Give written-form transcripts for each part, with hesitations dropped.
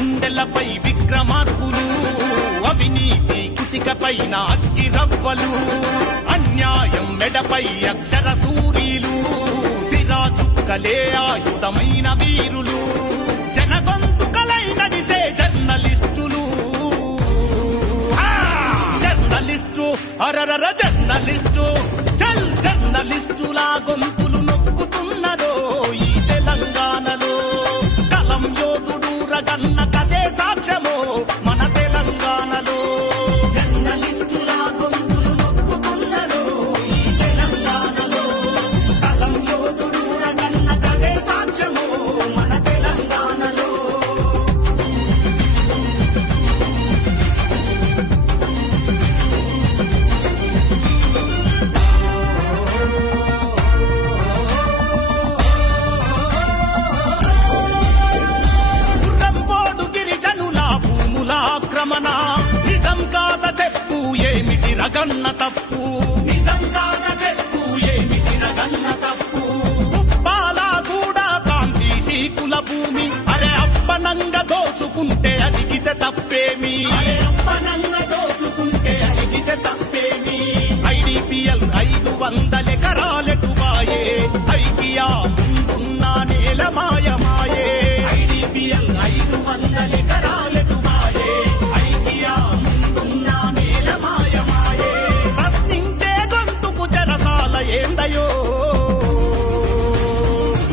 గుండెలపై విక్రమార్కులు, అవినీతి కుతికపైన అగ్గిరవ్వలు, అన్యాయం మెడపై అక్షర సూరీలు, సిరా చుక్కలే ఆయుధమైన వీరులు, జనగొంతుకలై నడిసే జర్నలిస్టులు. జర్నలిస్టు అరరర జర్నలిస్టు చల్ జర్నలిస్టులా గొంతులు నొక్కుతున్నదో ఈ తెలంగాణలో. కలం యోధుడు రగన్న కదే సాక్ష్యమో మన తెలంగాణలో. జర్నలిస్టులా గొంతులు నొక్కుతున్నదో ఈ తెలంగాణలో. కలం యోధుడు రగన్న కదే సాక్ష్యమో మన తెలంగాణలో. నిజం కాద చెప్పు ఏమిటి రగన్న తప్పు, నిజం కాద చెప్పు ఏమిటి రగన్న తప్పు. ఉప్పాల కూడా కాంతి శీకుల భూమి, అరే అప్పనంగ దోచుకుంటే అడిగితే తప్పేమి, అరే అప్పనంగ దోచుకుంటే అడిగితే తప్పేమి. IDPL 500 ఎకరాలెటు బాయే, ఐకియా ముందున్న నేల మాయమాయే. IDPL 500 ఎకరాలెటు బాయే, ఐకియా ముందున్న నేల మాయమాయే. ప్రశ్నించే గొంతుకు జరసాల ఏందయో.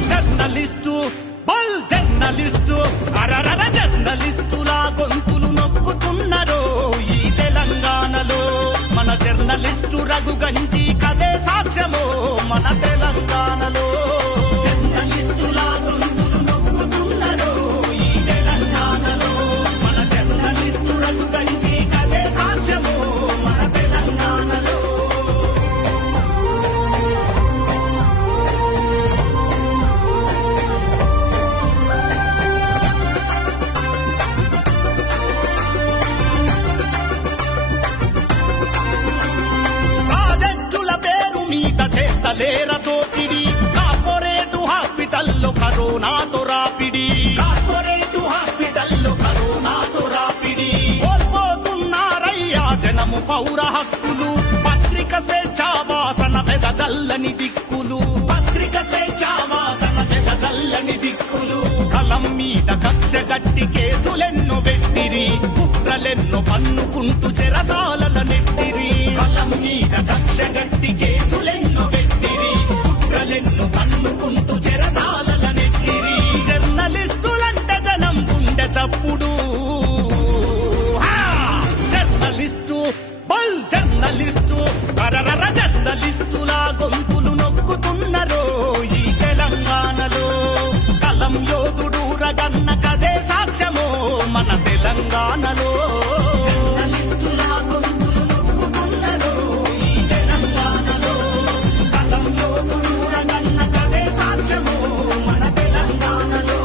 జర్నలిస్టు బల్ జర్నలిస్టు అరరర జర్నలిస్టులా గొంతులు నొక్కుతున్నరో ఈ తెలంగాణలో. మన జర్నలిస్టు రఘు గంజి కదే సాక్ష్యమో మన తెలంగాణలో. జర్నలిస్టులా గొంతులు నొక్కుతున్నరో ఈ తెలంగాణలో. మన జర్నలిస్టు రఘు గంజి కదే సాక్ష్యమో మన తెలంగాణలో. ప్రాజెక్టుల పేరు మీద చేస్తలేర దోపిడి, కార్పొరేటు హాస్పిటల్లో కరోనాతో రాపిడి, కార్పొరేటు హాస్పిటల్లో కరోనాతో రాపిడి. కోల్పోతున్నారయ్యా జనము పౌర హక్కులు, పత్రిక స్వేచ్ఛావాసన వెదజల్లని దిక్కులు, పత్రిక స్వేచ్ఛావాసన వెదజల్లని దిక్కులు. కలం మీద కక్ష గట్టి కేసులెన్నో పెట్టిరి, కుట్రలెన్నో పన్నుకుంటూ చెరసాలల నెట్టిరి. కలం మీద కక్ష గట్టి కేసులెన్నో పెట్టిరి, కుట్రలెన్నో పన్నుకుంటూ చెరసాలల నెట్టిరి. జర్నలిస్టులంటే జనం గుండె చప్పుడు. జర్నలిస్టు బల్ జర్నలిస్టు అరరర జర్నలిస్టులా గొంతులు నొక్కుతున్నరో ఈ తెలంగాణలో. కలం యోధుడు రగన్న కదే సాక్ష్యమో మన తెలంగాణలో. జర్నలిస్టులా గొంతులు నొక్కుతున్నరో ఈ తెలంగాణలో. కలం యోధుడు రగన్న కదే సాక్ష్యమో మన తెలంగాణలో.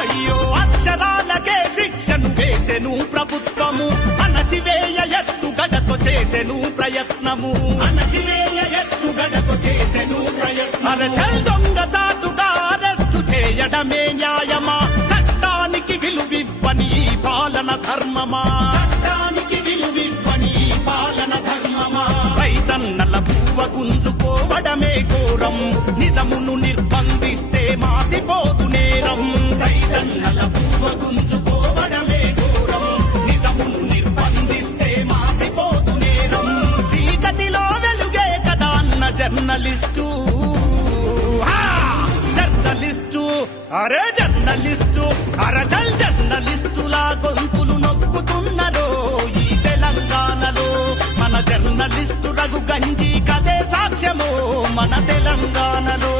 అయ్యో అక్షరాలకే శిక్షను వేసెను ప్రభుత్వము, అణచివేయ ఎత్తుగడతో చేసెను ప్రయత్నము, అణచివేయ ఎత్తుగడతో చేసెను ప్రయత్నం. అరచల్ దొంగ చాటుగా అరెస్టు చేయడమే న్యాయమా, చట్టానికి విలువివ్వని ఈ పాలన ధర్మమా, చట్టానికి విలువివ్వని ఈ పాలన ధర్మమా. రైతన్నల భూవ గుంజుకోవడమే ఘోరం, నిజమును నిర్బంధిస్తే మాసిపోదు నేరం. రైతన్నల భూవ గుంజుకోవడమే ఘోరం, నిజమును నిర్బంధిస్తే మాసిపోదు నేరం. చీకటిలో వెలుగే కదా అన్న జర్నలిస్టు. జర్నలిస్టు అరే జర్నలిస్టు అరచల్ జర్నలిస్టులా గొంతులు నొక్కుతున్నరో ఈ తెలంగాణలో. మన జర్నలిస్టు రఘు గంజి కదే సాక్ష్యమో మన తెలంగాణలో.